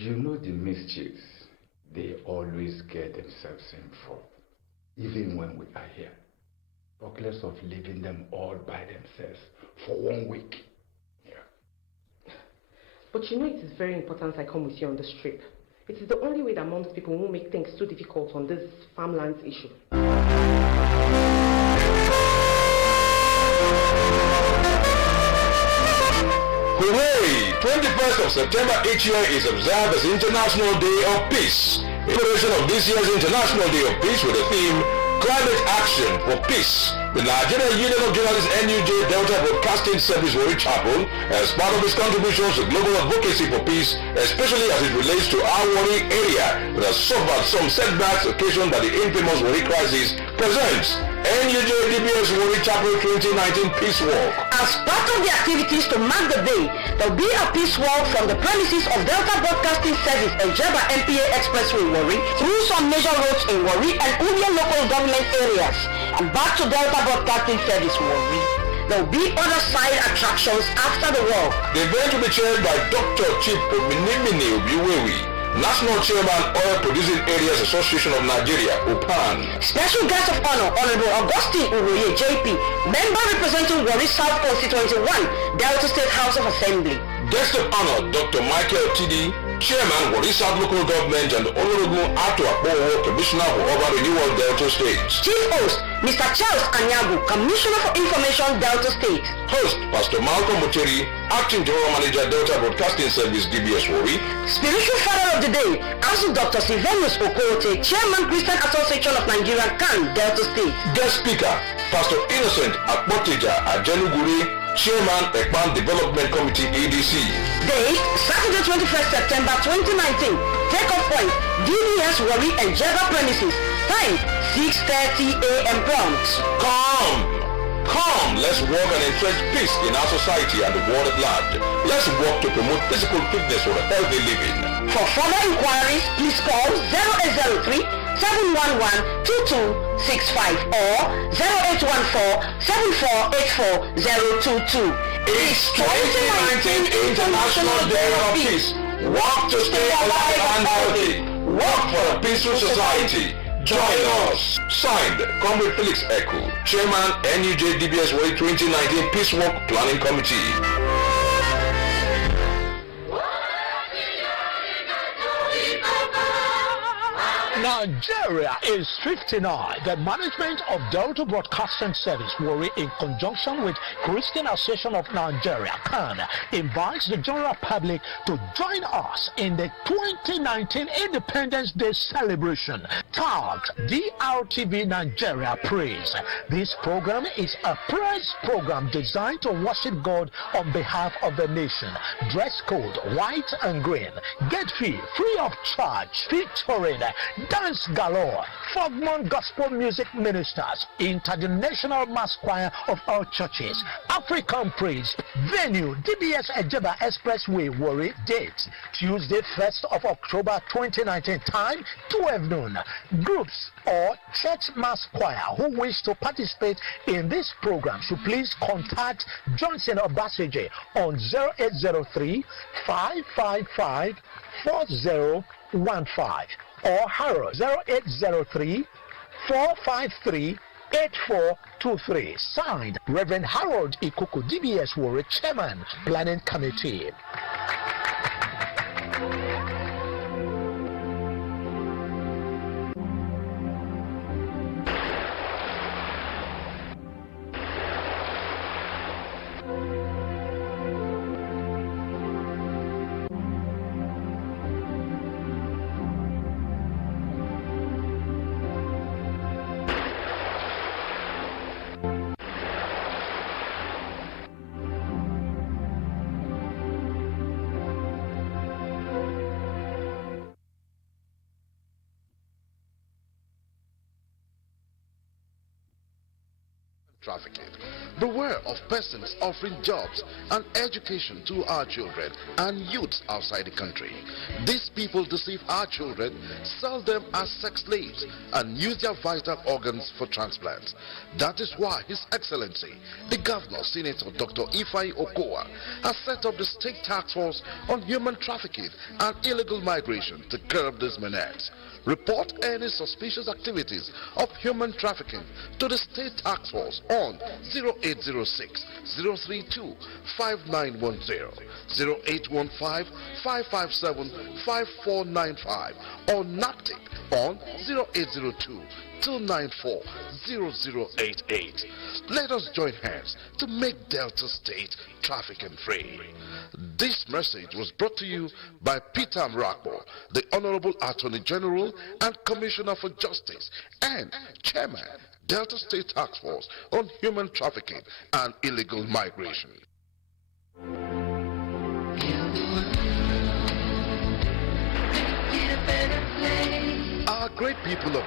You know the mischiefs they always get themselves in for, even when we are here. Talk less of leaving them all by themselves for 1 week. Yeah. But you know it is very important I come with you on this trip. It is the only way that most people won't make things too difficult on this farmlands issue. Hooray! 21st of September each year is observed as International Day of Peace. In celebration of this year's International Day of Peace with the theme Climate Action for Peace, the Nigerian Union of Journalists NUJ Delta Broadcasting Service Warri Chapel, as part of its contributions to global advocacy for peace, especially as it relates to our Warri area that has suffered some setbacks occasioned by the infamous Warri crisis, presents NUJ DBS Warri Chapel 2019 Peace Walk. As part of the activities to mark the day, there will be a peace walk from the premises of Delta Broadcasting Service and Jeba MPA Expressway Warri through some major roads in Warri and Unia local government areas and back to Delta Broadcasting Service Warri. There will be other side attractions after the walk. The event will be chaired by Dr. Chief Ominimini Obiwewi, National Chairman, Oil Producing Areas Association of Nigeria, UPAN. Special guest of honor, Honorable Augustine Uroye, JP, member representing Warri South Constituency 1, Delta State House of Assembly. Guest of honor, Dr. Michael Tidi, Chairman, Warri South Local Government, and Honorable Ato Akpowo, Commissioner for Urban Renewal, Delta State. Chief host, Mr. Charles Anyagu, Commissioner for Information, Delta State. Host, Pastor Malcolm Muteri, Acting General Manager, Delta Broadcasting Service, DBS Warri. Spiritual Father of the Day, also Dr. Sylvanus Okote, Chairman, Christian Association of Nigeria, CAN, Delta State. Guest speaker, Pastor Innocent Akpotija Ajenuguri, Chairman, Ekpan Development Committee, EDC. Date, Saturday 21st September 2019. Take-off point, DBS Warri and Jeba premises. Time, 6:30 a.m. prompt. Come, let's work and entrench peace in our society and the world at large. Let's work to promote physical fitness for a healthy living. For further inquiries, please call 0803 711 2265 or 0814 7484 022. It's 2019 International Day of Peace. Work to stay alive and healthy. Work for a peaceful society. Join us. Signed, Comrade Felix Eku, Chairman, NUJ DBS Warri 2019 Peace Walk Planning Committee. Nigeria is 59. The management of Delta Broadcasting Service Warri, in conjunction with Christian Association of Nigeria, CAN, invites the general public to join us in the 2019 Independence Day celebration tagged Drtv Nigeria Praise. This program is a praise program designed to worship God on behalf of the nation. Dress code white and green. Get fee free of charge, featuring dance galore, Fogmont Gospel Music Ministers, International Mass Choir of all churches, African Praise, venue DBS Ejeba Expressway Warri, date Tuesday 1st of October 2019, time 12 noon. Groups or church mass choir who wish to participate in this program should please contact Johnson Obaseje on 0803 555 4015 or Harrow 0803 453 8423. Signed, Reverend Harold Ikuku, DBS Warri, Chairman, Planning Committee. trafficking. Beware of persons offering jobs and education to our children and youths outside the country. These people deceive our children, sell them as sex slaves, and use their vital organs for transplants. That is why His Excellency, the Governor, Senator Dr. Ifeanyi Okowa, has set up the State Task Force on Human Trafficking and Illegal Migration to curb these menace. Report any suspicious activities of human trafficking to the State Task Force on 0806 032 5910, 0815 557 5495, or NAPTIC on 0802 294 0088. Let us join hands to make Delta State trafficking free. This message was brought to you by Peter Mrakbo, the Honorable Attorney General and Commissioner for Justice, and Chairman, Delta State Task Force on Human Trafficking and Illegal Migration. Our great people of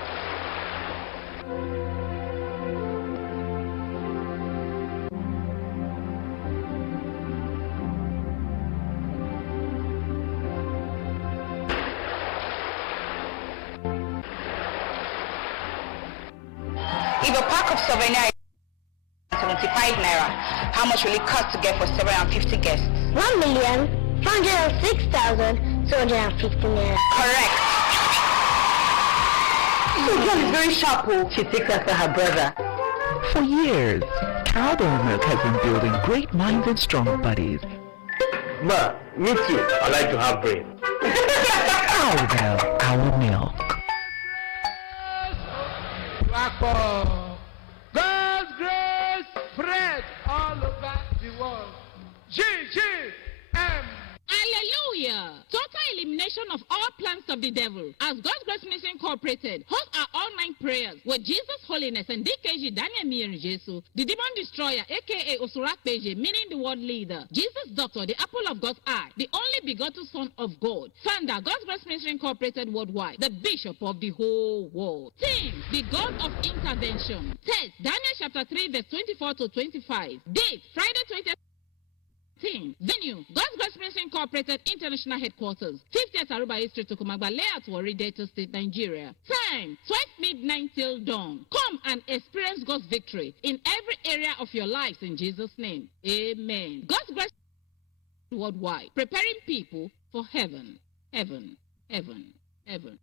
If a pack of souvenir is 75 naira, how much will it cost to get for 750 guests? 1,406,250 naira. Correct. So girl is very sharp. She takes after her brother. For years, Cowbell Milk has been building great minds and strong bodies. Ma, me too. I like to have brain. Cowbell, our milk. God's grace spread all over the world. GGM. Hallelujah! Total elimination of all plans of the devil. As God's Grace Mission Incorporated host our all-night prayers with Jesus Holiness and DKG Daniel Mir Jesu, the demon destroyer, aka Osurak Peje, meaning the world leader. Jesus Doctor, the apple of God's eye, the only begotten Son of God. Founder, God's Grace Mission Incorporated worldwide, the Bishop of the whole world. Team, the God of intervention. Text, Daniel chapter 3 verse 24 to 25. Date, Friday 20th. Venue, God's Grace Ministry Incorporated International Headquarters, 50th Aruba Street, Tokomagba Layout, Warri, Delta State, Nigeria. Time, 12 midnight till dawn. Come and experience God's victory in every area of your lives in Jesus' name. Amen. God's Grace worldwide, preparing people for heaven, heaven, heaven, heaven.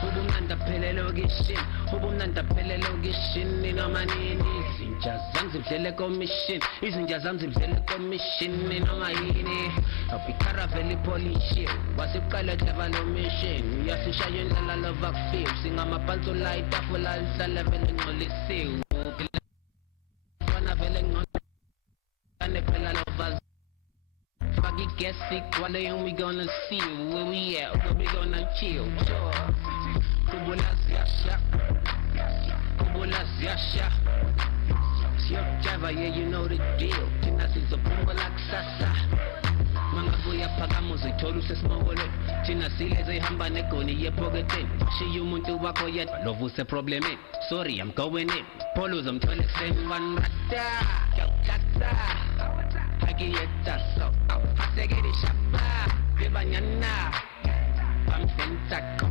Hubunanda pelelo gishin, hubunanda pelelo gishin, inomanini. Izinja zamzibzele commission, izinja zamzibzele commission, inomayini. Opikara veli polishi, wasipkala devalo mission. Yasishayo la love feel, singa mapanto light up, full and salavele ngolisi. Wana vele ngolisi, ane pela lovers. If I get sick, one day we gonna see where we at, where we gonna chill. Kubulas yasha, kubulas yasha. Siop Java, yeah, you know the deal. Tinas is a pumba like sasa. Mga buya pagamos itolu se smogole. Tina sile ze hamba nekoni ye pogete. She you muntu wako yet, lovu se probleme. Sorry, I'm going in. Polos I'm tole same one rata. Yo kata. Hagi yeta so. Hasegiri shapa. Biba nyana. Pam sentako.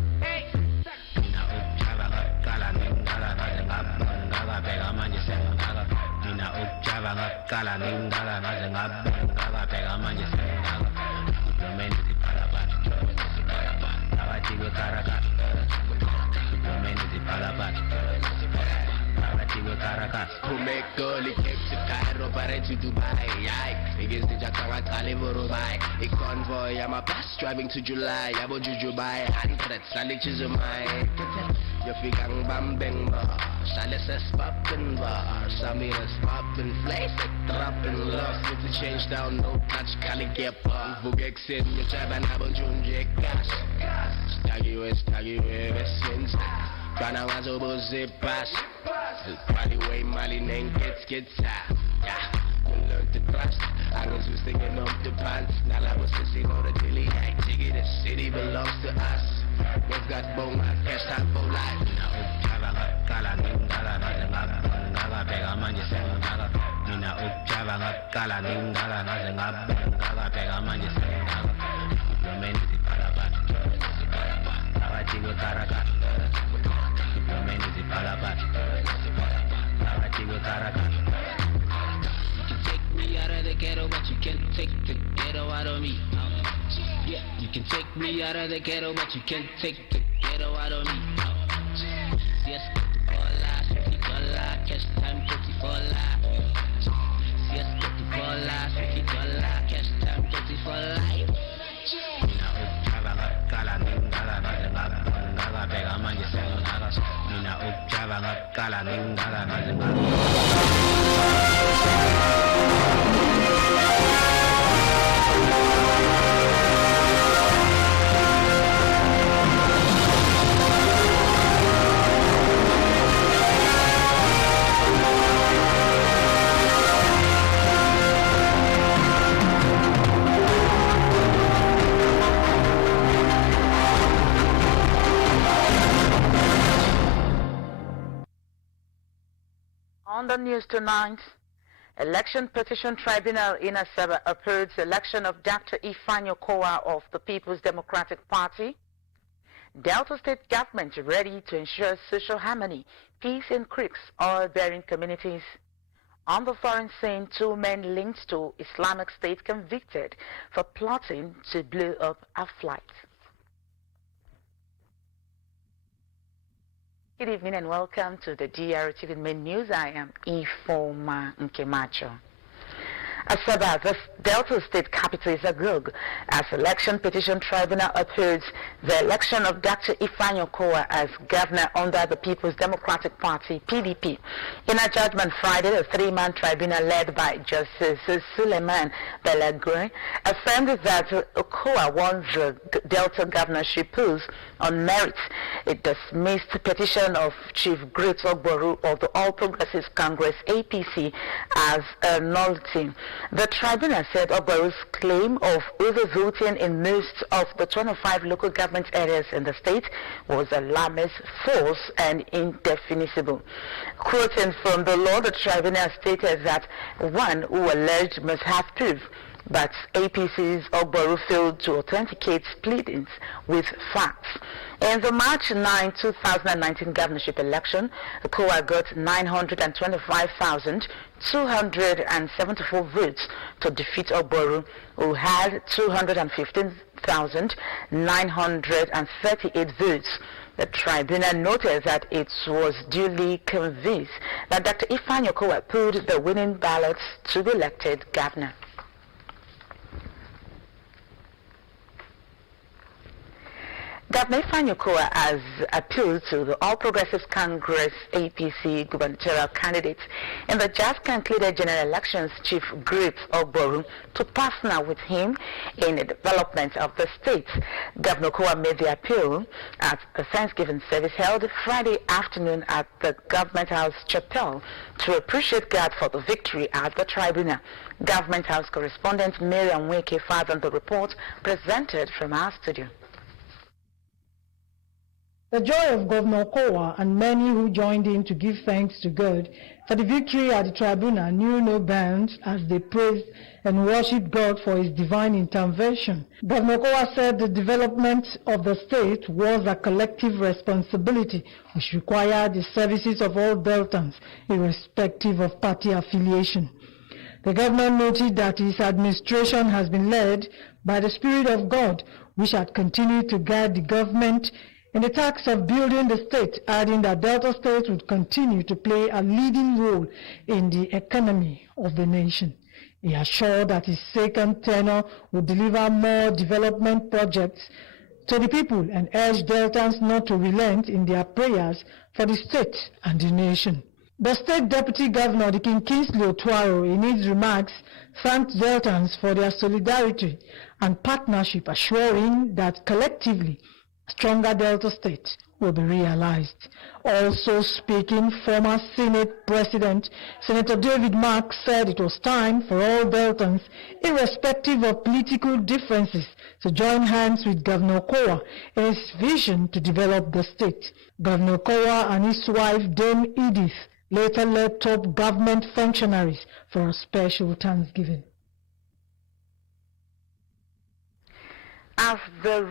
Mina uchava kala ningala ngala pega manje sengaga. Mina uchava kala ningala ngala pega manje sengaga. Diplomacy palabat. Awati we karakat. Diplomacy palabat. Awati we karakat. Who make Dolly came to Cairo, but to Dubai. Against the Jakarta Caliburubai. A convoy, I'm a bus driving to July. Abo Jujubai, hundreds, Saliches of mine. You figang bambing bar, Salises poppin' bar, Samiras poppin' place, droppin' lost with the change down, no touch, Caligepa. Vugexin, you try and have a Junje gas. Staggy way, since Kana was over zip pass. Probably way Mali name gets high. Learn to trust. I was just thinking of the pants. Now I was sitting on the daily act. Jiggy, the city belongs to us. We've got bone, I guess time for life. Now, Kala, Ningala, Pega Manja Sengaga. Nina Uchava, Kala, Ningala, Pega Manja Sengaga. Diplomacy Palabat. Awatigo Karakat. Diplomacy Palabat. Awatigo Karakat. Me out of the ghetto, but you can't take the ghetto out of me. Yeah, you can take me out of the ghetto, but you can't take the ghetto out of me. Yes, $50, cash time $24. Yes, $50, cash time $24. Mina uchava kala ningala pega manje sengaga. Mina uchava kala ningala. On the news tonight, Election Petition Tribunal in Asaba approves the election of Dr. Ifeanyi Okowa of the People's Democratic Party. Delta State government ready to ensure social harmony, peace in creeks, oil-bearing communities. On the foreign scene, 2 men linked to Islamic State convicted for plotting to blow up a flight. Good evening and welcome to the Drtv main news. I am Ifoma Nkemacho. Asaba, the Delta State capital, is agog as Election Petition Tribunal upholds the election of Dr. Ifeanyi Okowa as governor under the People's Democratic Party, PDP. In a judgment Friday, a 3-man tribunal led by Justice Suleiman Belagre affirmed that Okowa won the Delta governorship polls on merit. It dismissed the petition of Chief Grace Ogboru of the All Progressives Congress, APC, as a nullity. The tribunal said Ogboru's claim of overvoting in most of the 25 local government areas in the state was alarmist, false, and indefensible. Quoting from the law, the tribunal stated that one who alleged must have proof but APC's Ogboru failed to authenticate pleadings with facts. In the March 9, 2019 governorship election, Okowa got 925,274 votes to defeat Ogboru, who had 215,938 votes. The tribunal noted that it was duly convinced that Dr. Ifeanyi Okowa pulled the winning ballots to be elected governor. Governor Ifeanyi Okowa has appealed to the All Progressives Congress APC gubernatorial candidates in the just concluded general elections, Chief Grace Ogboru, to partner with him in the development of the state. Governor Okowa made the appeal at a Thanksgiving service held Friday afternoon at the Government House Chapel to appreciate God for the victory at the tribunal. Government House correspondent Miriam Weke fathered the report presented from our studio. The joy of Governor Okowa and many who joined in to give thanks to God for the victory at the tribunal knew no bounds as they praised and worshipped God for his divine intervention. Governor Okowa said the development of the state was a collective responsibility which required the services of all Deltans, irrespective of party affiliation. The governor noted that his administration has been led by the Spirit of God, which had continued to guide the government in the task of building the state, adding that Delta State would continue to play a leading role in the economy of the nation. He assured that his second tenure would deliver more development projects to the people and urged Deltans not to relent in their prayers for the state and the nation. The State Deputy Governor, the King Kingsley Otuaro, in his remarks, thanked Deltans for their solidarity and partnership, assuring that collectively stronger Delta State will be realized. Also speaking, former Senate President Senator David Mark said it was time for all Deltans, irrespective of political differences, to join hands with Governor Okowa in his vision to develop the state. Governor Okowa and his wife Dame Edith later led top government functionaries for a special Thanksgiving. As the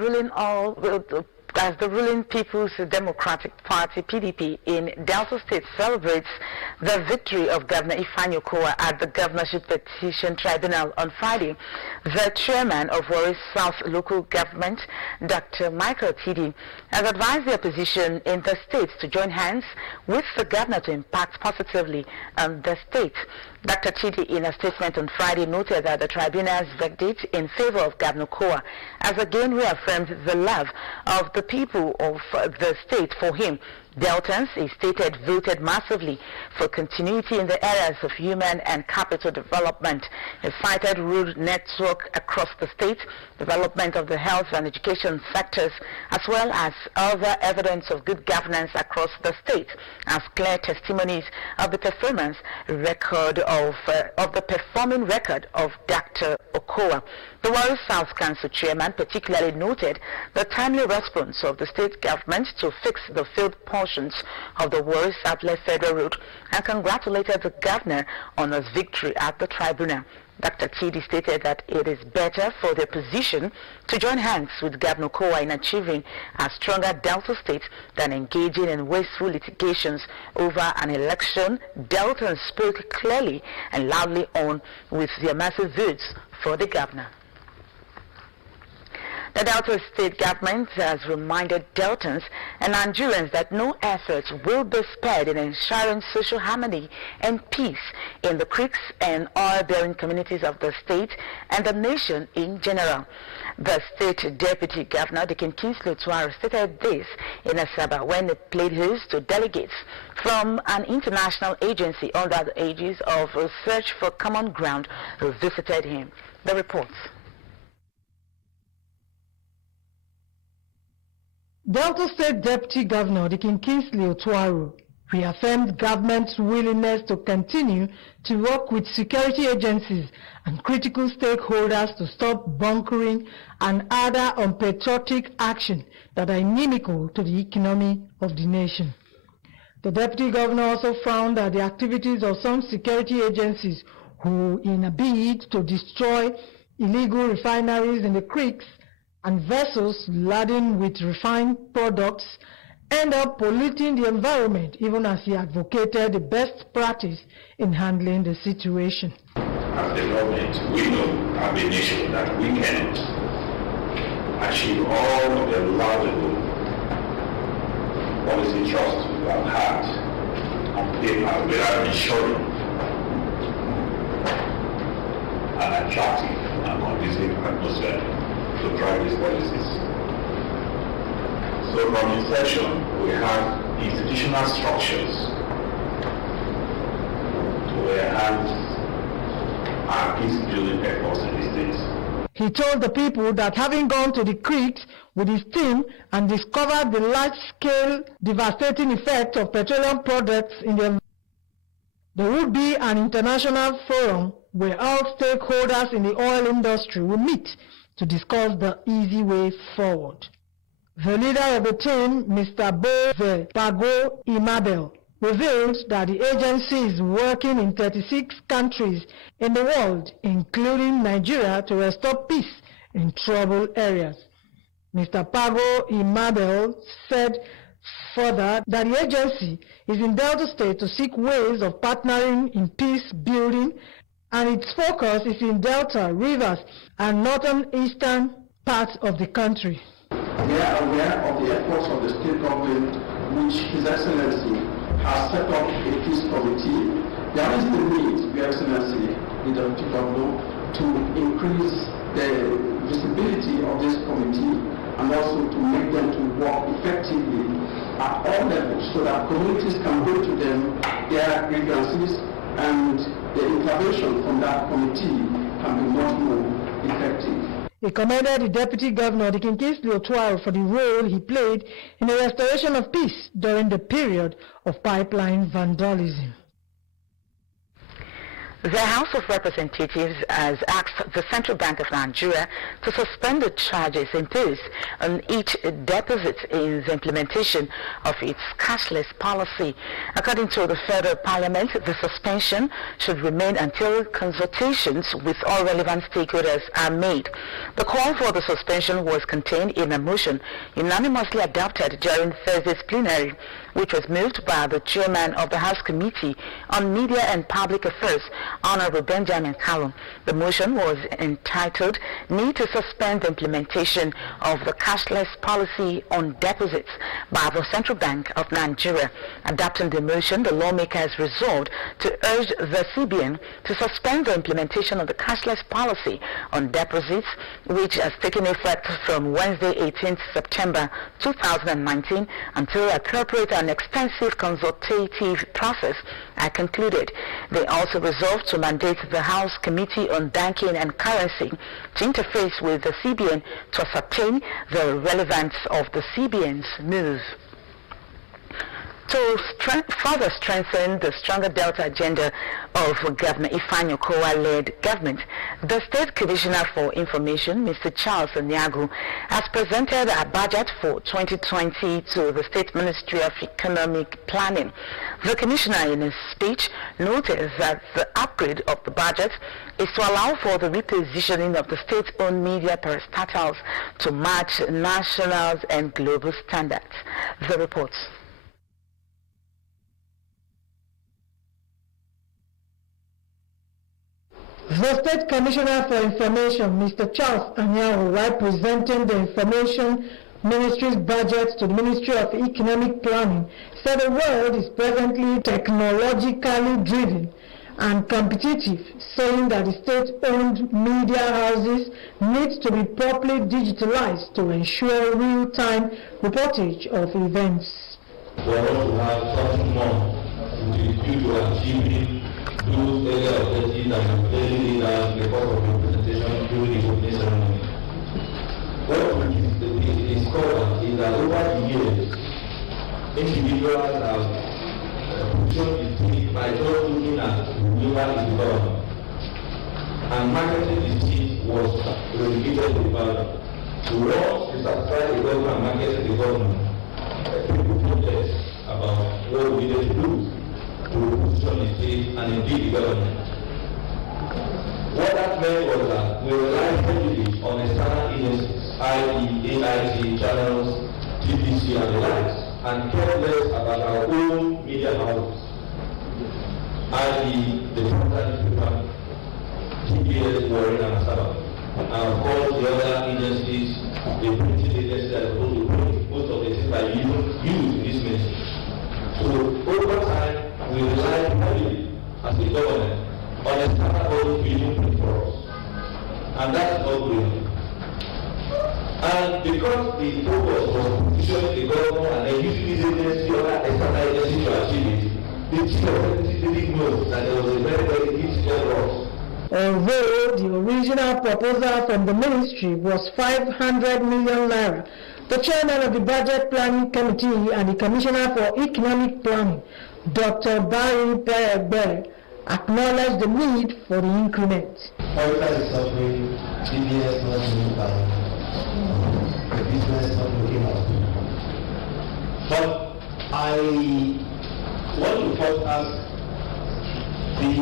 ruling People's Democratic Party, PDP, in Delta State celebrates the victory of Governor Ifeanyi Okowa at the Governorship Petition Tribunal on Friday, the chairman of Warri South Local Government, Dr. Michael Tidi, has advised the opposition in the state to join hands with the governor to impact positively on the state. Dr. Chidi, in a statement on Friday, noted that the tribunal's verdict in favor of Governor Okowa has again reaffirmed the love of the people of the state for him. Deltans, he stated, voted massively for continuity in the areas of human and capital development. He cited road network across the state, development of the health and education sectors, as well as other evidence of good governance across the state, as clear testimonies of the performance record of the performing record of Dr. Okowa. The Warri South Council chairman particularly noted the timely response of the state government to fix the failed portions of the Warri South Federal Road and congratulated the governor on his victory at the tribunal. Dr. Chidi stated that it is better for the opposition to join hands with Governor Okowa in achieving a stronger Delta State than engaging in wasteful litigations over an election Deltans spoke clearly and loudly on with their massive votes for the governor. The Delta State government has reminded Deltans and Nigerians that no efforts will be spared in ensuring social harmony and peace in the creeks and oil-bearing communities of the state and the nation in general. The State Deputy Governor, the King Kingsley Otuaro, stated this in Asaba when he played host to delegates from an international agency under the aegis of a Search for Common Ground who visited him. The reports. Delta State Deputy Governor, the King Kingsley Otuaro, reaffirmed government's willingness to continue to work with security agencies and critical stakeholders to stop bunkering and other unpatriotic action that are inimical to the economy of the nation. The Deputy Governor also found that the activities of some security agencies who, in a bid to destroy illegal refineries in the creeks, and vessels laden with refined products end up polluting the environment, even as he advocated the best practice in handling the situation. As the government, we know as a nation that we cannot achieve all of the laudable policy trust we have had on paper without ensuring an attractive and conducive atmosphere to drive these policies. So from inception, we have institutional structures to enhance our peace-building efforts in the states. He told the people that having gone to the creeks with his team and discovered the large-scale devastating effect of petroleum products in the environment, there would be an international forum where all stakeholders in the oil industry will meet to discuss the easy way forward. The leader of the team, Mr. Bove Pago Imabel, revealed that the agency is working in 36 countries in the world, including Nigeria, to restore peace in troubled areas. Mr. Pago Imabel said further that the agency is in Delta State to seek ways of partnering in peace building, and its focus is in Delta, Rivers, and northern eastern parts of the country. We are aware of the efforts of the state government, which His Excellency has set up a peace committee. There is the need, Your Excellency, the Deputy Governor, to increase the visibility of this committee and also to make them to work effectively at all levels so that communities can go to them, their grievances, and the intervention from that committee can be much more effective. He commended the Deputy Governor, the Kingsley Otuaro, for the role he played in the restoration of peace during the period of pipeline vandalism. The House of Representatives has asked the Central Bank of Nigeria to suspend the charges imposed on each deposit in the implementation of its cashless policy. According to the Federal Parliament, the suspension should remain until consultations with all relevant stakeholders are made. The call for the suspension was contained in a motion unanimously adopted during Thursday's plenary, which was moved by the chairman of the House Committee on Media and Public Affairs, Honorable Benjamin Kalum. The motion was entitled, Need to Suspend the Implementation of the Cashless Policy on Deposits by the Central Bank of Nigeria. Adopting the motion, the lawmakers resolved to urge the CBN to suspend the implementation of the cashless policy on deposits, which has taken effect from Wednesday, 18th September 2019 until appropriate and extensive consultative process are concluded. They also resolved to mandate the House Committee on Banking and Currency to interface with the CBN to ascertain the relevance of the CBN's move. To further strengthen the stronger Delta agenda of Governor Ifeanyi Okowa-led government, the State Commissioner for Information, Mr. Charles Onyagu, has presented a budget for 2020 to the State Ministry of Economic Planning. The Commissioner, in his speech, noted that the upgrade of the budget is to allow for the repositioning of the state-owned media parastatals to match national and global standards. The reports. The State Commissioner for Information, Mr. Charles Onyagu, while presenting the Information Ministry's budget to the Ministry of Economic Planning, said the world is presently technologically driven and competitive, saying that the state-owned media houses need to be properly digitalized to ensure real-time reportage of events. We want to have something more with the view to achieving those earlier objectives and clearly leaders because of the presentation during the opening ceremony. What we discovered is that over the years, individuals have positioned it by just looking at renewal in development. And marketing disease was relegated to the government. To once we satisfy the government and market the government, people protest about what we need to do to position the state and indeed the government. What that meant was that we relied heavily on external agencies, i.e. AIT, channels, TBC, and the likes, and cared less about our own media houses, i.e. the Punjab newspaper, TBS, Warren, and Asaba. And of course, the other agencies, the printing agencies that are supposed to print most of the things that you use in this ministry. So over time, we relied heavily as a government on external bodies to even print for us. And that's not good. And because the focus was positioning the government and then using this agency or that external agency to achieve it, the chief executive didn't know that there was a very, very big loss. Although the original proposal from the ministry was 500 million naira, the chairman of the Budget Planning Committee and the Commissioner for Economic Planning, Dr. Barry Peregbe, acknowledged the need for the increment. Oil is suffering, CBS not moving down, the business not looking up. But I want to first ask the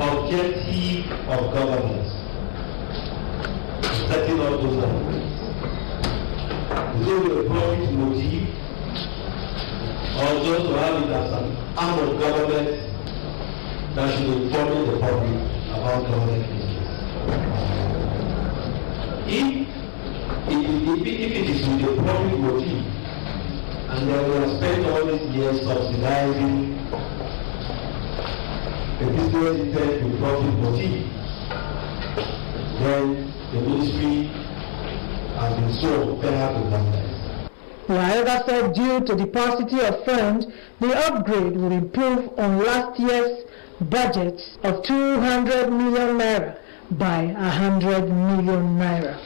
objective of government, setting up those numbers. Is it a profit motive, or just to have it as an arm of government that should inform the public about government business? If it is with a profit motive, and then we have spent all these years subsidizing the business intended with profit motive, then the ministry has been so fair to government. However, said due to the paucity of funds, the upgrade will improve on last year's budget of 200 million naira by 100 million naira.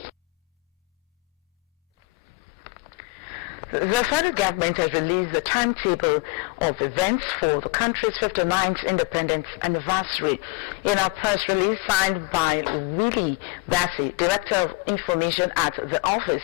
The federal government has released the timetable of events for the country's 59th independence anniversary. In a press release signed by Willie Bassey, Director of Information at the Office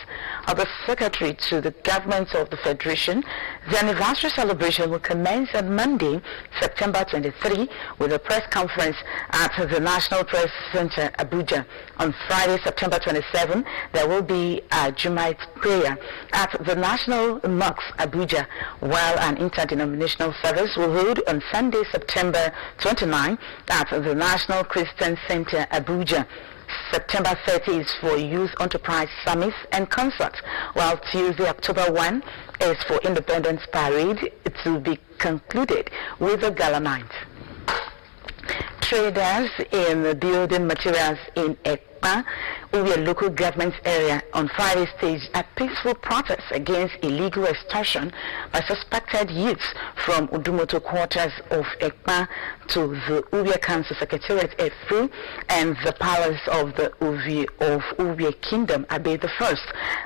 of the Secretary to the Government of the Federation, the anniversary celebration will commence on Monday, September 23, with a press conference at the National Press Center, Abuja. On Friday, September 27, there will be a Jummite prayer at the National Mosque, Abuja, while an interdenominational service will hold on Sunday, September 29 at the National Christian Center, Abuja. September 30 is for Youth Enterprise Summits and Concerts, while Tuesday, October 1 is for Independence Parade to be concluded with a gala night. Traders in building materials in Ekpa, Uwe local government area, on Friday staged a peaceful protest against illegal extortion by suspected youths from Udumoto quarters of Ekpa to the Uwe Council Secretariat F3 and the palace of the Uwe Kingdom, Abe I.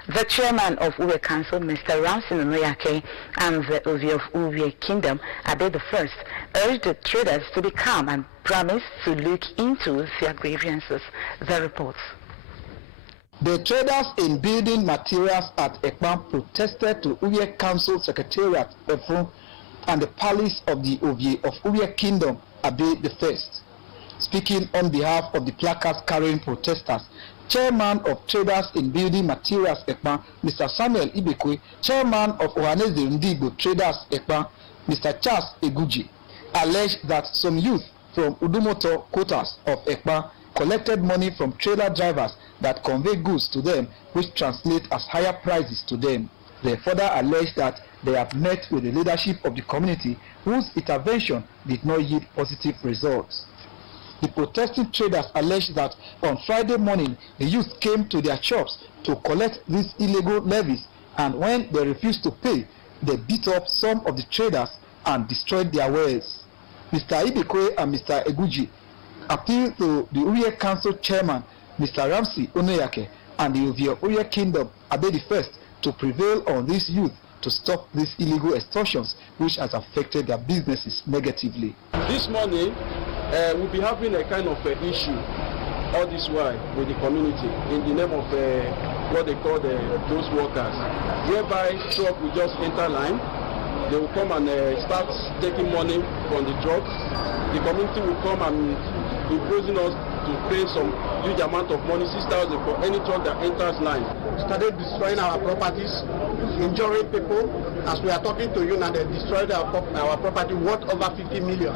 The chairman of Uwe Council, Mr. Ramsin Noyake, and the Uwe Kingdom, Abe I, urged the traders to be calm and promised to look into their grievances. The reports. The traders in building materials at Ekpan protested to Uwe Council Secretariat Efun and the palace of the Uwe Kingdom, Abe I. Speaking on behalf of the placards carrying protesters, Chairman of Traders in Building Materials Ekpan, Mr. Samuel Ibekwe, Chairman of Ohaneze Ndigbo Traders Ekpan, Mr. Charles Eguji, alleged that some youth from Udumoto quarters of Ekpan collected money from trailer drivers that convey goods to them, which translate as higher prices to them. They further alleged that they have met with the leadership of the community, whose intervention did not yield positive results. The protesting traders alleged that on Friday morning, the youth came to their shops to collect these illegal levies, and when they refused to pay, they beat up some of the traders and destroyed their wares. Mr. Ibekwe and Mr. Eguji appealed to the Uwe Council Chairman, Mr. Ramsey Onoyake, and the Uwe Kingdom, Abe I, to prevail on these youth to stop these illegal extortions, which has affected their businesses negatively. This morning, we'll be having a kind of issue all this while with the community in the name of what they call those workers, whereby truck will just enter line, they will come and start taking money from the truck. The community will come and be imposing us to to pay some huge amount of money, 6,000 for any truck that enters line. Started destroying our properties, injuring people. As we are talking to you now, they destroyed our property worth over 50 million.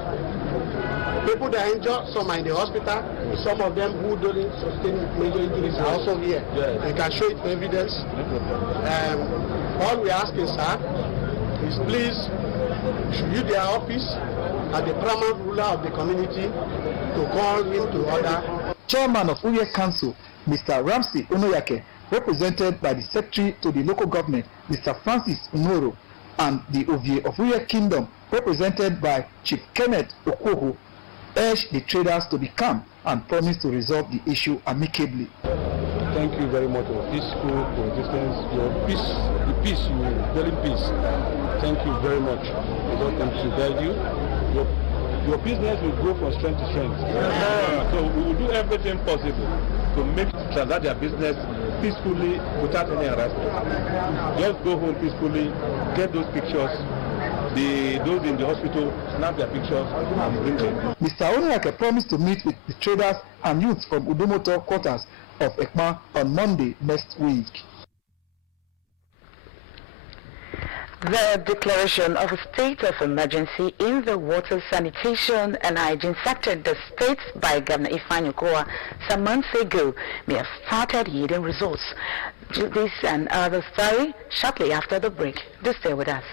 People that are injured, some are in the hospital. Some of them who don't sustain major injuries are also here. Yes. You can show it for evidence. All we are asking, sir, is please use their office as the paramount ruler of the community to call him to order. Chairman of Uye Council, Mr. Ramsey Onoyake, represented by the Secretary to the local government, Mr. Francis Unoro, and the Ovie of Uye Kingdom, represented by Chief Kenneth Okoho, urged the traders to be calm and promised to resolve the issue amicably. Thank you very much for peaceful coexistence, your peace, the peace you building peace. Thank you very much. We just come to guide you. Your business will grow from strength to strength. So we will do everything possible to make transact their business peacefully without any harassment. Just go home peacefully, get those pictures. Those in the hospital snap their pictures and bring them. Mr. Onoyake promised to meet with the traders and youths from Udumoto quarters of Ekpa on Monday next week. The declaration of a state of emergency in the water, sanitation and hygiene sector in the state by Governor Ifeanyi Okowa some months ago may have started yielding results. This and other story shortly after the break. Do stay with us.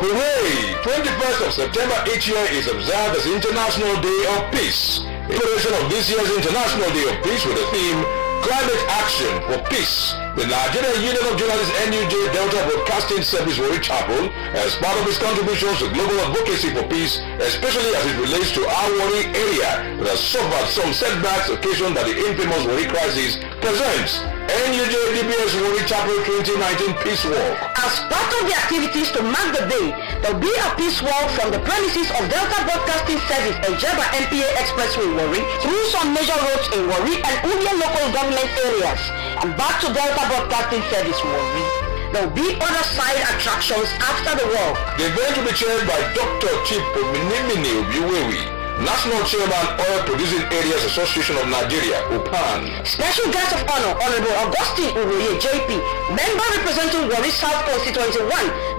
Hooray! 21st of September each year is observed as International Day of Peace. In celebration of this year's International Day of Peace with the theme Climate Action for Peace, the Nigerian Union of Journalists NUJ Delta Broadcasting Service Warri Chapel, as part of its contributions to global advocacy for peace, especially as it relates to our Warri area that has suffered some setbacks occasioned by the infamous Warri crisis, presents NUJ DBS Warri Chapel 2019 Peace Walk. As part of the activities to mark the day, there will be a peace walk from the premises of Delta Broadcasting Service and Jeba MPA Expressway Warri through some major roads in Warri and Union local government areas and back to Delta Broadcasting Service Warri. There will be other side attractions after the walk. The event will be chaired by Dr. Chief Ominimini Obiwewi, National Chairman, Oil Producing Areas Association of Nigeria, OPAN. Special guest of honor, Honorable Augustine Uroye, JP, member representing Warri South Constituency 1,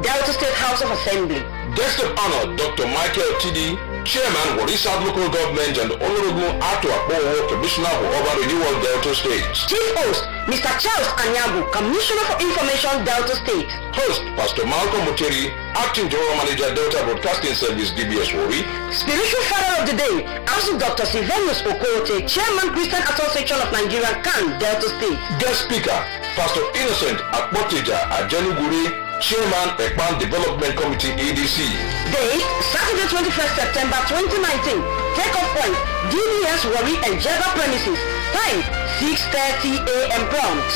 Delta State House of Assembly. Guest of honor, Dr. Michael Tidi, Chairman, Warri South Local Government, and Honorable Ato Akpo, Commissioner for Urban Renewal, Delta State. Chief Host, Mr. Charles Anyabu, Commissioner for Information, Delta State. Host, Pastor Malcolm Muteri, Acting General Manager, Delta Broadcasting Service, DBS Warri. Spiritual Father of the Day, also Dr. Sylvanus Okote, Chairman, Christian Association of Nigeria, CAN, Delta State. Guest Speaker, Pastor Innocent Akpotija Ajenuguri, Chairman, Ekpan Development Committee, EDC. Date, Saturday 21st September 2019. Take-off point, DBS Warri and Jeba premises. Time, 6:30 a.m. prompt.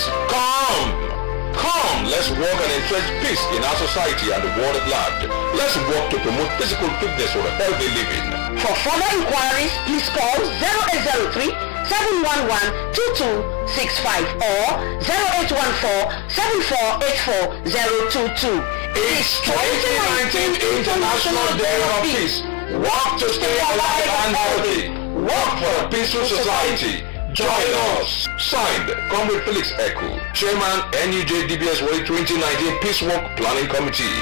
Come, let's work and entrench peace in our society and the world at large. Let's work to promote physical fitness for a healthy living. For further inquiries, please call 0803 711-2265 or 0814-7484-022. It's 2019 International Day of Peace. Work to stay alive and healthy. Work for a peaceful society. Join us. Signed, Comrade Felix Eku, Chairman, NUJ DBS Warri 2019 Peace Walk Planning Committee.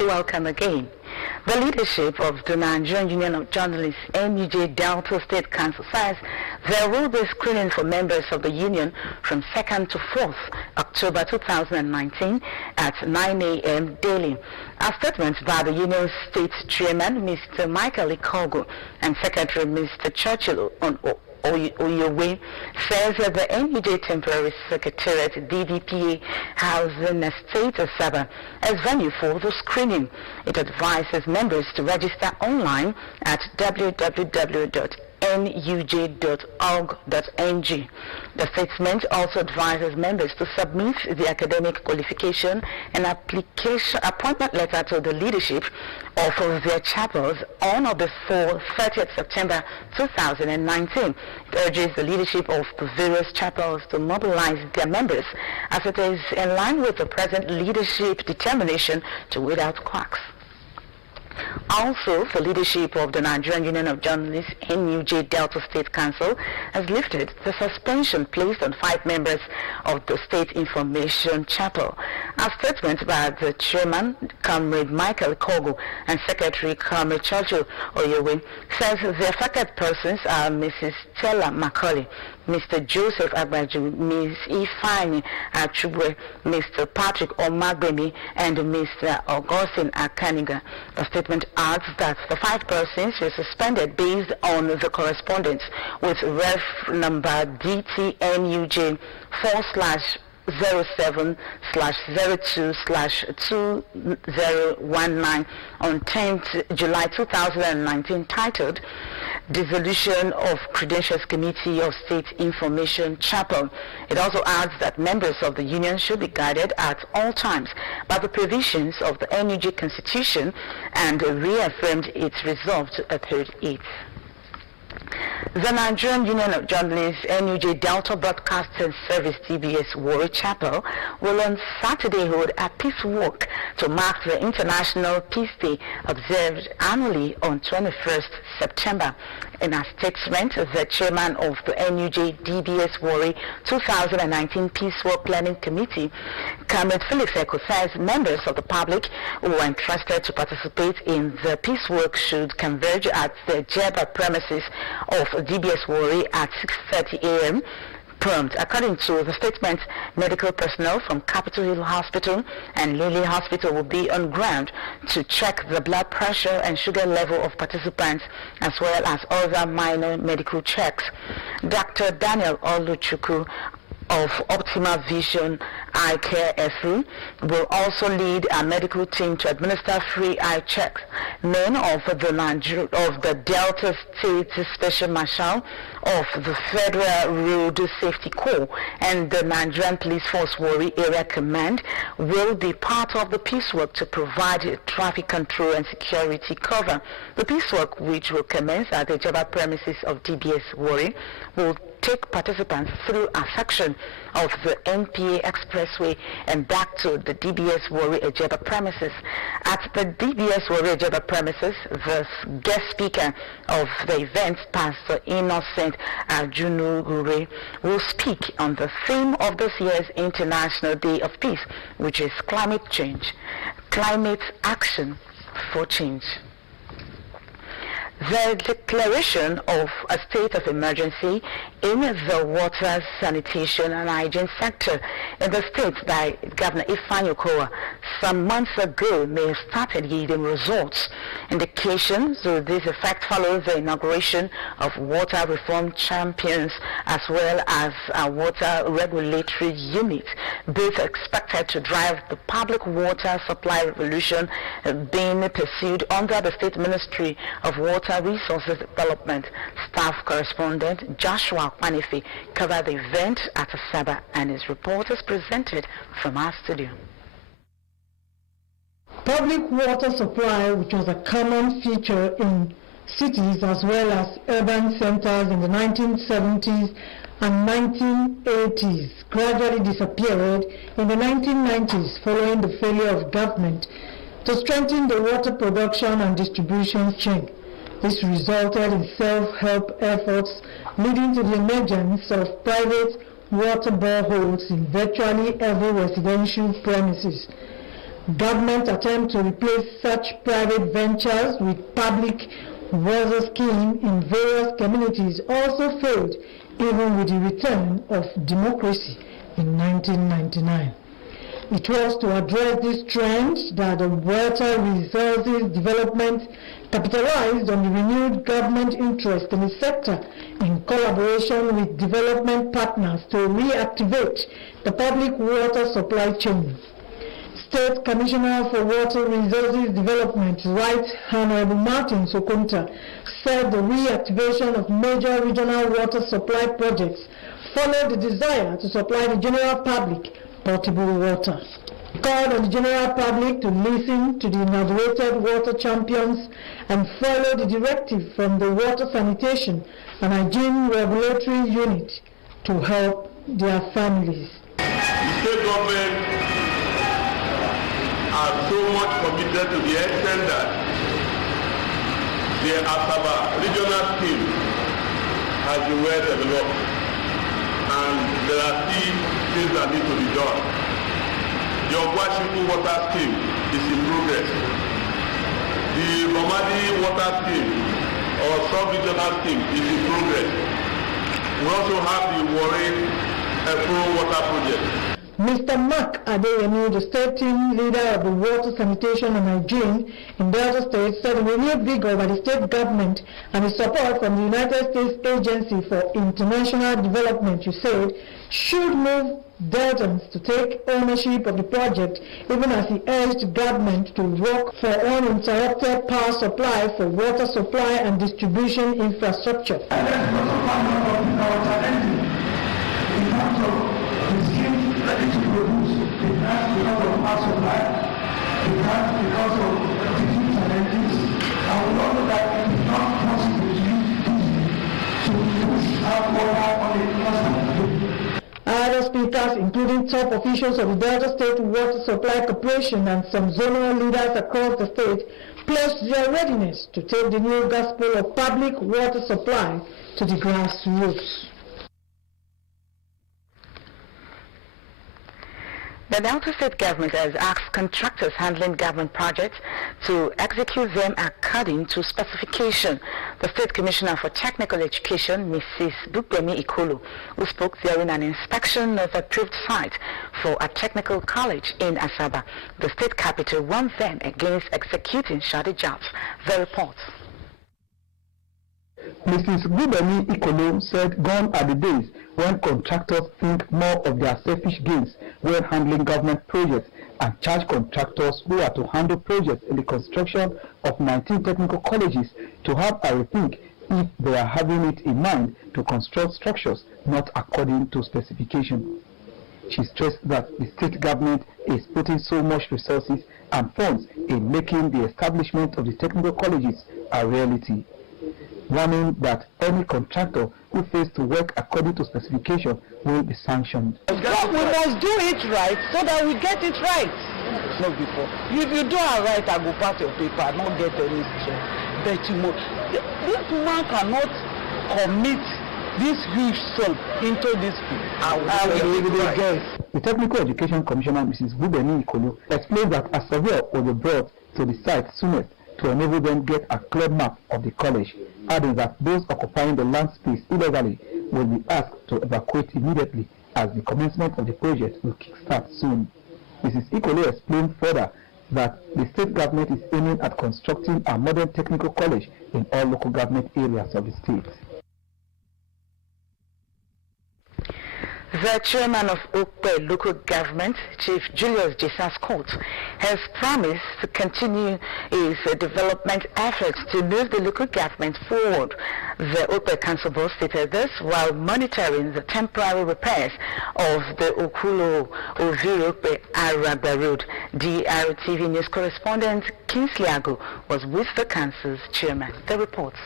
Welcome again. The leadership of the Nigerian Union of Journalists, NUJ Delta State Council, says there will be screening for members of the union from 2nd to 4th October 2019 at 9 a.m. daily. A statement by the union state chairman, Mr. Michael Ikogo, and Secretary Mr. Churchill on Oyowe says that the NUJ Temporary Secretariat DVPA housing estate of Saba as venue for the screening. It advises members to register online at www.njjournalists.org nuj.org.ng. The statement also advises members to submit the academic qualification and appointment letter to the leadership of their chapels on or before 30th September 2019. It urges the leadership of the various chapels to mobilize their members as it is in line with the present leadership determination to weed out quacks. Also, the leadership of the Nigerian Union of Journalists, NUJ Delta State Council, has lifted the suspension placed on 5 members of the State Information Chapel. A statement by the chairman, Comrade Michael Kogu, and Secretary, Comrade Chocho Oyewe, says the affected persons are Mrs. Stella Macaulay, Mr. Joseph Agbaju, Ms. Ifeanyi Achubwe, Mr. Patrick Omagbemi, and Mr. Augustine Akaniga. The statement adds that the 5 persons were suspended based on the correspondence with ref number DTNUJ 4/07/02/2019 on 10th July 2019 titled Dissolution of Credentials Committee of State Information Chapel. It also adds that members of the union should be guided at all times by the provisions of the NUJ Constitution and reaffirmed its resolve to uphold it. The Nigerian Union of Journalists, NUJ Delta Broadcasting Service DBS Warri Chapel will on Saturday hold a peace walk to mark the International Peace Day observed annually on 21st September. In a statement, the chairman of the NUJ DBS Warri 2019 Peace Walk Planning Committee, Comrade Felix Eko, says members of the public who are interested to participate in the peace walk should converge at the Jeba premises of DBS Warri at 6:30 a.m. prompt. According to the statement, medical personnel from Capitol Hill Hospital and Lily Hospital will be on ground to check the blood pressure and sugar level of participants as well as other minor medical checks. Dr. Daniel Oluchukwu of Optima Vision Eye Care SE will also lead a medical team to administer free eye checks. Men of the Delta State Special Marshal of the Federal Road Safety Corps and the Nigerian Police Force Warri Area Command will be part of the peace work to provide traffic control and security cover. The peace work, which will commence at the Jaba premises of DBS Warri, will take participants through a section of the NPA Expressway and back to the DBS Warri Ejeba premises. At the DBS Warri Ejeba premises, the guest speaker of the event, Pastor Innocent Ajunugure, will speak on the theme of this year's International Day of Peace, which is climate change, climate action for change. The declaration of a state of emergency in the water, sanitation and hygiene sector in the state by Governor Ifeanyi Okowa some months ago may have started yielding results. Indications to this effect follow the inauguration of water reform champions as well as a water regulatory unit, both expected to drive the public water supply revolution being pursued under the State Ministry of Water Resources Development. Staff correspondent Joshua Kwanifi covered the event at Asaba and his report is presented from our studio. Public water supply, which was a common feature in cities as well as urban centers in the 1970s and 1980s, gradually disappeared in the 1990s following the failure of government to strengthen the water production and distribution chain. This resulted in self-help efforts leading to the emergence of private water boreholes in virtually every residential premises. Government attempt to replace such private ventures with public water scheme in various communities also failed, even with the return of democracy in 1999. It was to address this trend that the Water Resources Development capitalized on the renewed government interest in the sector in collaboration with development partners to reactivate the public water supply chain. State Commissioner for Water Resources Development, Right Honorable Martin Sokonta, said the reactivation of major regional water supply projects followed the desire to supply the general public potable water. He called on the general public to listen to the inaugurated water champions and follow the directive from the Water Sanitation and Hygiene Regulatory Unit to help their families. The state government are so much committed to the extent that the Asaba regional scheme has been well developed, and there are still things that need to be done. The Ogwashiku water scheme is in progress. The Bomadi water scheme or sub-regional scheme is in progress. We also have the Warren Afro water project. Mr. Mark Adeyemi, the state team leader of the Water Sanitation and Hygiene in Delta State, said a renewed vigor by the state government and the support from the United States Agency for International Development, USAID, should move Deltans to take ownership of the project, even as he urged government to work for uninterrupted power supply for water supply and distribution infrastructure. Ready to produce, it has because of power supply, it has because of different challenges, and we all know that it is not possible to push out water on a constant. Other speakers, including top officials of the Delta State Water Supply Corporation and some zonal leaders across the state, pledged their readiness to take the new gospel of public water supply to the grassroots. The Delta State government has asked contractors handling government projects to execute them according to specification. The State Commissioner for Technical Education, Mrs. Bukbemi Ikulu, who spoke during an inspection of the approved site for a technical college in Asaba, the state capital, warned them against executing shoddy jobs. The report. Mrs. Bukbemi Ikulu said gone are the days when contractors think more of their selfish gains when handling government projects and charge contractors who are to handle projects in the construction of 19 technical colleges to have a rethink if they are having it in mind to construct structures not according to specification. She stressed that the state government is putting so much resources and funds in making the establishment of the technical colleges a reality, warning that any contractor who fails to work according to specification will be sanctioned. We must do it right so that we get it right. Not before. If you do it right, I go pass your paper, I don't get any stress. But this man cannot commit this huge sum into this field. The Technical Education Commissioner, Mrs. Bukbemi Ikulu, explained that a surveyor will be brought to the site soonest to enable them get a clear map of the college, adding that those occupying the land space illegally will be asked to evacuate immediately as the commencement of the project will kickstart soon. Mrs. Ikole explained further that the state government is aiming at constructing a modern technical college in all local government areas of the state. The chairman of Okpe local government, Chief Julius Jesus Court, has promised to continue his development efforts to move the local government forward. The Okpe Council board stated this while monitoring the temporary repairs of the Okulo Oviri Okpe Aragba Road. Drtv news correspondent Kingsley Agu was with the council's chairman. The reports.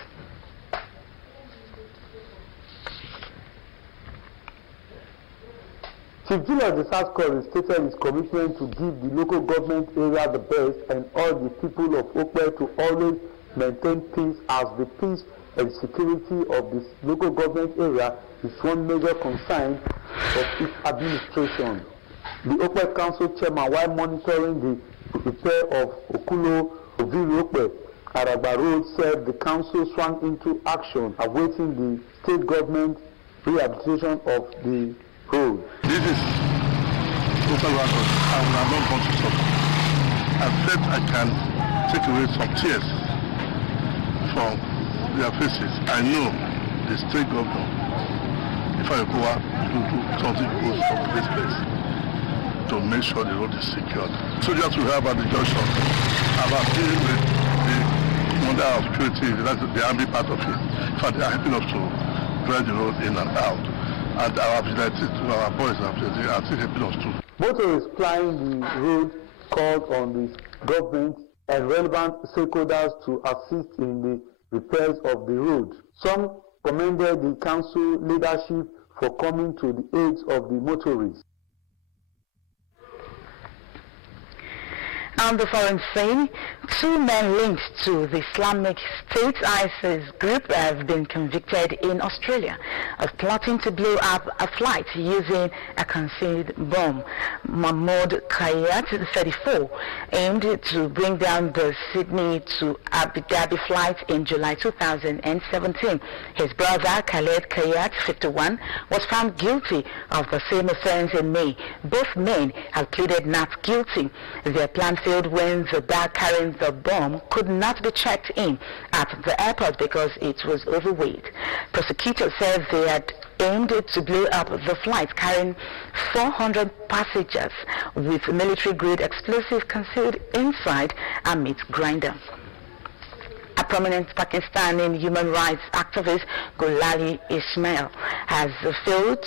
Chief Julius Jesus Court stated his commitment to give the local government area the best and urged the people of Okpe to always maintain peace, as the peace and security of this local government area is one major concern of its administration. The Okpe Council chairman, while monitoring the repair of Okulo Oviri Okpe Aragba Road, said the council swung into action, awaiting the state government rehabilitation of the road. This is total record. I will have not gone to stop. I felt I can take away some tears from their faces. I know the state governor, if I go out, to do something good for this place. to make sure the road is secured. Soldiers we have at the junction have appealed with the commander of security, that's the army part of it. For they are helping us to drive the road in and out. And our vigilantes, our boys are still helping us too. Motorists plying the road called on the government and relevant stakeholders to assist in the repairs of the road. Some commended the council leadership for coming to the aid of the motorists. On the foreign scene, 2 men linked to the Islamic State ISIS group have been convicted in Australia of plotting to blow up a flight using a concealed bomb. Mahmoud Kayat, 34, aimed to bring down the Sydney to Abu Dhabi flight in July 2017. His brother, Khaled Kayat, 51, was found guilty of the same offense in May. Both men have pleaded not guilty. Their plan failed when the bag carrying the bomb could not be checked in at the airport because it was overweight. Prosecutors said they had aimed to blow up the flight carrying 400 passengers with military-grade explosive concealed inside a meat grinder. A prominent Pakistani human rights activist, Gulali Ismail, has fled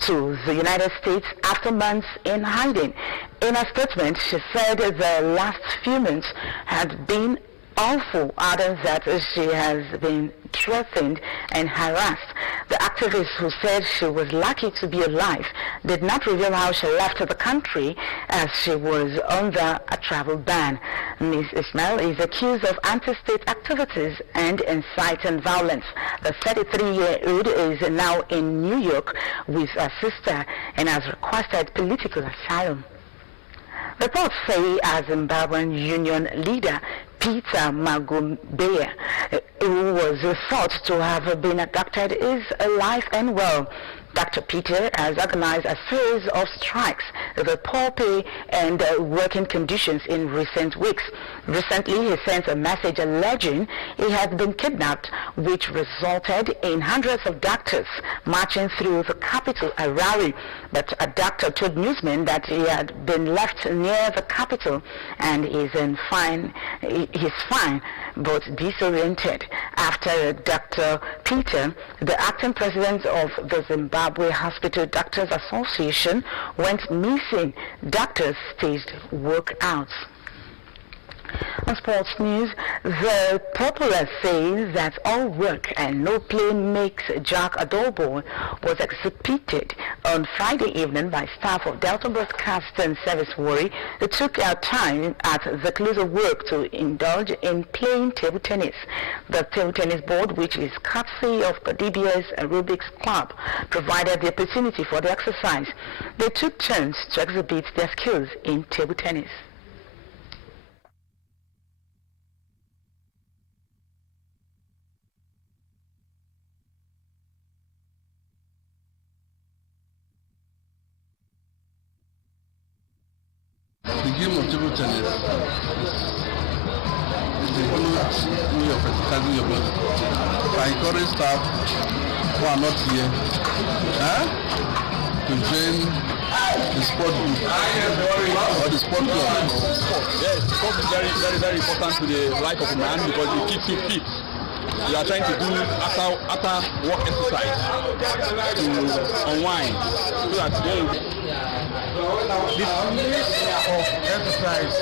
to the United States after months in hiding. In a statement, she said the last few months had been awful, adding that she has been threatened and harassed. The activist, who said she was lucky to be alive, did not reveal how she left the country as she was under a travel ban. Ms. Ismail is accused of anti-state activities and inciting violence. The 33-year-old is now in New York with her sister and has requested political asylum. Reports say a Zimbabwean union leader, Peter Magumbea, who was thought to have been abducted, is alive and well. Dr. Peter has organized a series of strikes over poor pay and working conditions in recent weeks. Recently, he sent a message alleging he had been kidnapped, which resulted in hundreds of doctors marching through the capital, Harare. But a doctor told newsmen that he had been left near the capital and he's fine, but disoriented. After Dr. Peter, the acting president of the Zimbabwe Hospital Doctors Association, went missing, doctors staged workouts. On sports news, the popular saying that all work and no play makes Jack a dull boy was exhibited on Friday evening by staff of Delta Broadcasting Service Warri, who took out time at the close of work to indulge in playing table tennis. The table tennis board, which is courtesy of the DBS Aerobics Club, provided the opportunity for the exercise. They took turns to exhibit their skills in table tennis. The game of table tennis is a good way of exercising your body. I encourage staff who are not here to join the sport group or the sport club. Yes, sport is very, very, very important to the life of a man because it keeps you fit. You are trying to do after work exercise to unwind so that the place of exercise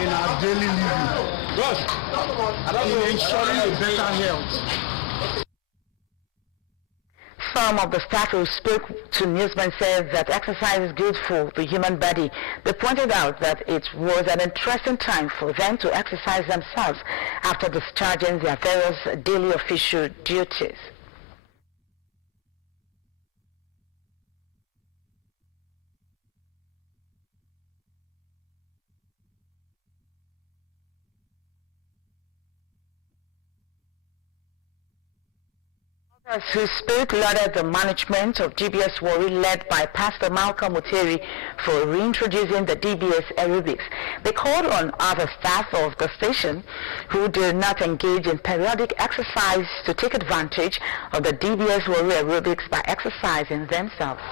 in our daily living, in ensuring a better health. Some of the staff who spoke to newsmen said that exercise is good for the human body. They pointed out that it was an interesting time for them to exercise themselves after discharging their various daily official duties. Who spoke lauded the management of DBS Warri led by Pastor Malcolm Muteri for reintroducing the DBS aerobics. They called on other staff of the station who did not engage in periodic exercise to take advantage of the DBS Warri aerobics by exercising themselves.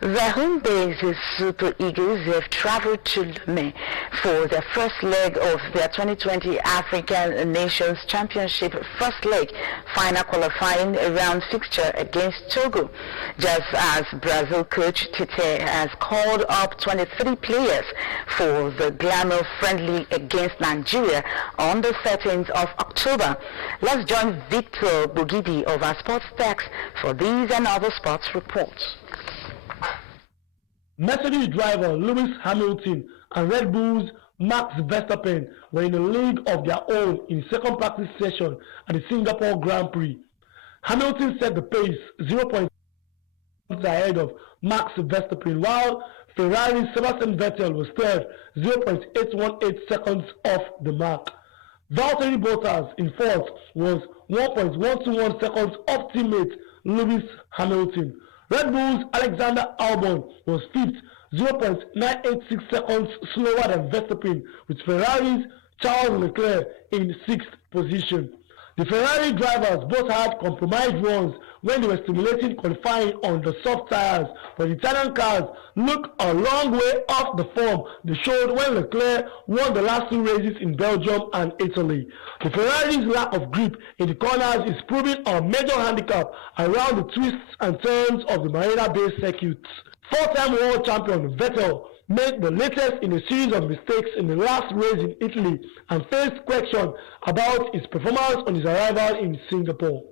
The home base is Super Eagles have traveled to Lomé for the first leg of their 2020 African Nations Championship first leg final qualifying round fixture against Togo, just as Brazil coach Tite has called up 23 players for the glamour friendly against Nigeria on the 13th of October. Let's join Victor Bugidi of our Sports Desk for these and other sports reports. Mercedes driver Lewis Hamilton and Red Bull's Max Verstappen were in a league of their own in second practice session at the Singapore Grand Prix. Hamilton set the pace 0.6 ahead of Max Verstappen, while Ferrari's Sebastian Vettel was third, 0.818 seconds off the mark. Valtteri Bottas in fourth was 1.121 seconds off teammate Lewis Hamilton. Red Bull's Alexander Albon was fifth, 0.986 seconds slower than Verstappen, with Ferrari's Charles Leclerc in sixth position. The Ferrari drivers both had compromised runs when they were simulating qualifying on the soft tires, but the Italian cars look a long way off the form they showed when Leclerc won the last two races in Belgium and Italy. The Ferrari's lack of grip in the corners is proving a major handicap around the twists and turns of the Marina Bay circuit. Four-time world champion Vettel made the latest in a series of mistakes in the last race in Italy and faced question about his performance on his arrival in Singapore.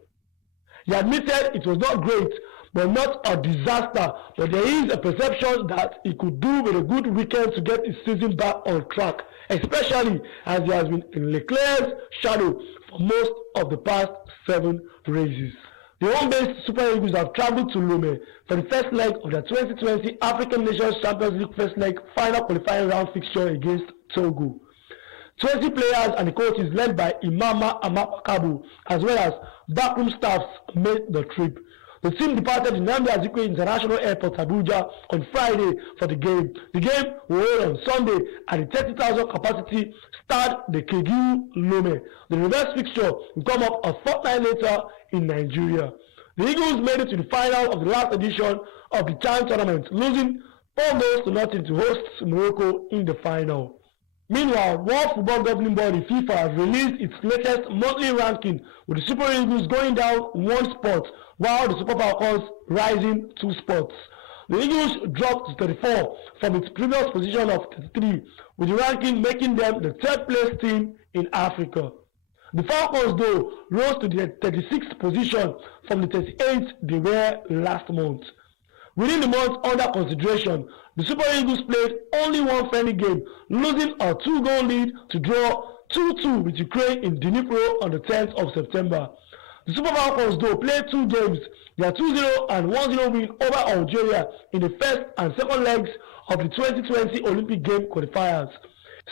He admitted it was not great, but not a disaster, but there is a perception that he could do with a good weekend to get his season back on track, especially as he has been in Leclerc's shadow for most of the past 7 races. The home-based Super Eagles have travelled to Lomé for the first leg of the 2020 African Nations Champions League first leg final qualifying round fixture against Togo. 20 players and the coaches led by Imama Amakabu as well as backroom staffs made the trip. The team departed the Nnamdi Azikiwe International Airport, Abuja, on Friday for the game. The game will hold on Sunday at the 30,000 capacity Stade de Kegu Lomé. The reverse fixture will come up a fortnight later in Nigeria. The Eagles made it to the final of the last edition of the CHAN tournament, losing 4-0 to host Morocco in the final. Meanwhile, World Football Governing Body FIFA has released its latest monthly ranking, with the Super Eagles going down 1 spot, while the Super Falcons rising 2 spots. The Eagles dropped to 34 from its previous position of 33, with the ranking making them the 3rd place team in Africa. The Falcons, though, rose to the 36th position from the 38th they were last month. Within the month under consideration, the Super Eagles played only one friendly game, losing a 2-goal lead to draw 2-2 with Ukraine in Dnipro on the 10th of September. The Super Falcons, though, played 2 games, their 2-0 and 1-0 win over Algeria in the first and second legs of the 2020 Olympic Game qualifiers.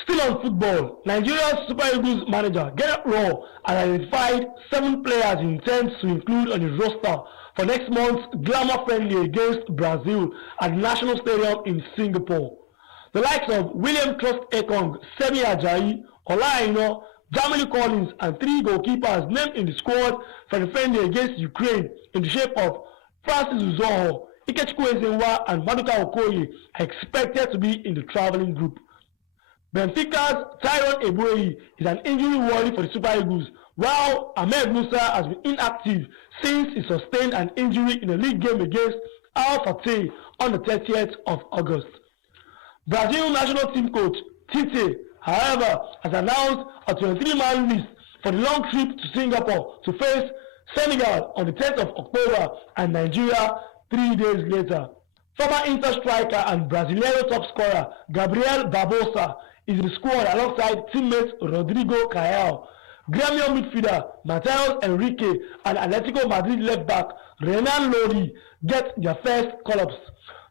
Still on football, Nigeria's Super Eagles manager Gareth Raw has identified 7 players he intends to include on his roster for next month's glamour friendly against Brazil at the National Stadium in Singapore. The likes of William Trust Ekong, Semi Ajayi, Ola Aina, Jamili Collins and 3 goalkeepers named in the squad for the friendly against Ukraine in the shape of Francis Uzoho, Ikechukwu Ezenwa and Maduka Okoye are expected to be in the travelling group. Benfica's Tyrone Ebueyi is an injury worry for the Super Eagles, while Ahmed Musa has been inactive since he sustained an injury in a league game against Al Fateh on the 30th of August. Brazil national team coach Tite, however, has announced a 23-man list for the long trip to Singapore to face Senegal on the 10th of October and Nigeria 3 days later. Former Inter striker and Brasileiro top scorer Gabriel Barbosa is in the squad alongside teammates Rodrigo Caio. Gremio midfielder Mateus Enrique and Atletico Madrid left back Renan Lodi get their first call-ups.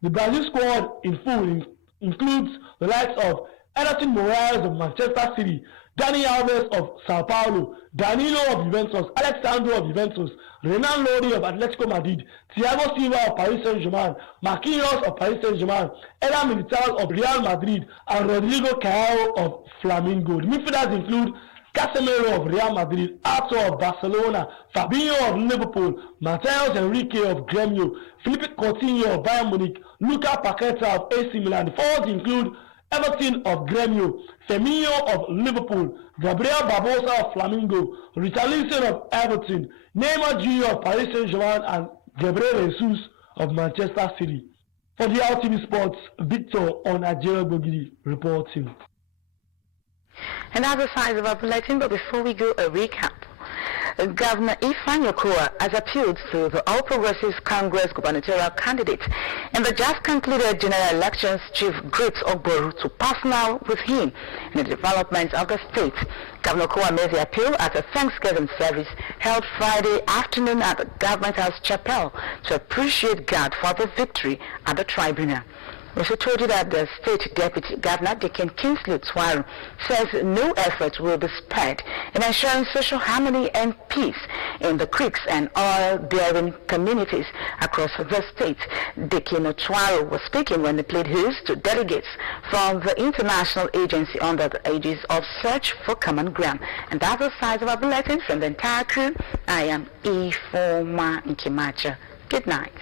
The Brazil squad in full includes the likes of Edison Morales of Manchester City, Dani Alves of Sao Paulo, Danilo of Juventus, Alexandro of Juventus, Renan Lodi of Atletico Madrid, Thiago Silva of Paris Saint-Germain, Marquinhos of Paris Saint-Germain, Eder Militao of Real Madrid, and Rodrigo Caio of Flamengo. The midfielders include Casemiro of Real Madrid, Arthur of Barcelona, Fabinho of Liverpool, Mateus Enrique of Gremio, Felipe Coutinho of Bayern Munich, Luca Paqueta of AC Milan. The forwards include Everton of Gremio, Firmino of Liverpool, Gabriel Barbosa of Flamengo, Richarlison of Everton, Neymar Jr. of Paris Saint-Germain, and Gabriel Jesus of Manchester City. For the RTV Sports, Victor on Nigeria Bogidi reporting. And that's the size of our bulletin, but before we go, a recap. Governor Ifeanyi Okowa has appealed to the All Progressives Congress gubernatorial candidate in the just concluded general elections, Chief Grace Ogboru, to partner with him in the development of the state. Governor Okowa made the appeal at a Thanksgiving service held Friday afternoon at the Government House Chapel to appreciate God for the victory at the tribunal. We also told you that the State Deputy Governor, Dikin Kingsley Twaru, says no effort will be spared in ensuring social harmony and peace in the creeks and oil-bearing communities across the state. Dikin Twaru was speaking when he played host to delegates from the international agency under the aegis of Search for Common Ground. And that's the size of our bulletin from the entire crew. I am Ifeoma Nkimacha. Good night.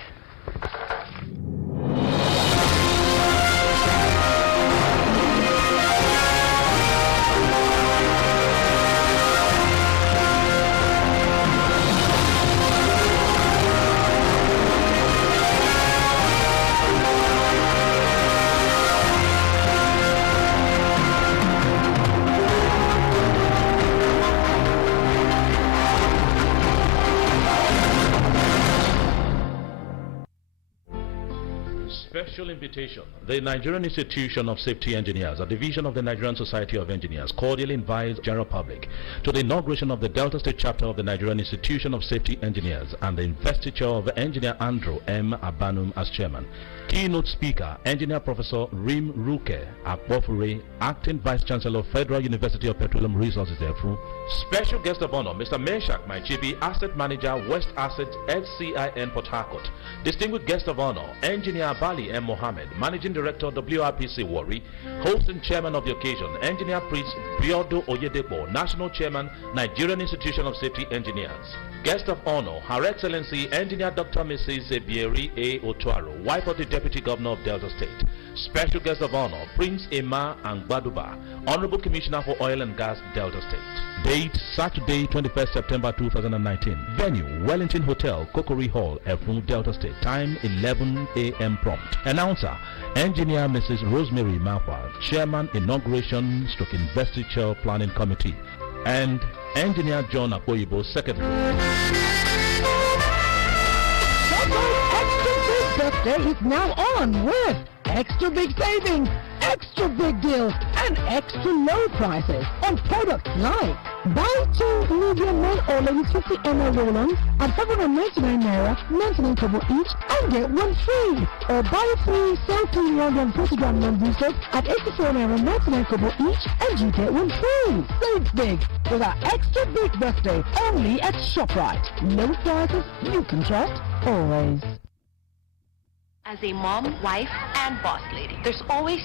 Special invitation. The Nigerian Institution of Safety Engineers, a division of the Nigerian Society of Engineers, cordially invites the general public to the inauguration of the Delta State chapter of the Nigerian Institution of Safety Engineers and the investiture of Engineer Andrew M. Abanum as chairman. Keynote speaker, Engineer Professor Rim Ruke Akbofure, Acting Vice Chancellor, Federal University of Petroleum Resources, Efru. Special guest of honor, Mr. Meshak Maichibi, Asset Manager, West Asset, HCIN, Port Harcourt. Distinguished guest of honor, Engineer Bali M. Mohammed, Managing Director, WRPC Warri. Host and Chairman of the occasion, Engineer Prince Biodo Oyedepo, National Chairman, Nigerian Institution of Safety Engineers. Guest of honor, Her Excellency Engineer Dr. Mrs. Ebieri A. Otuaro, wife of the Deputy Governor of Delta State. Special guest of honor, Prince Emma Angbaduba, Honorable Commissioner for Oil and Gas, Delta State. Date, Saturday, 21st September 2019. Venue, Wellington Hotel, Kokori Hall, Efrun, Delta State. Time, 11 a.m. prompt. Announcer, Engineer Mrs. Rosemary Mapwa, Chairman, Inauguration / Investiture Planning Committee. And Engineer John Akoyibo, Secretary. Extra Big Birthday is now on with extra big savings, extra big deals, and extra low prices on products like buy 2 medium men or ladies 50 ml roll-ons at 799 naira, 99 kobo each, and get one free. Or buy 3 sell 2 140 gram non-boosters at 84 naira, 99 kobo each, and you get one free. Save big with our extra big birthday only at ShopRite. Low prices you can trust always. As a mom, wife, and boss lady, there's always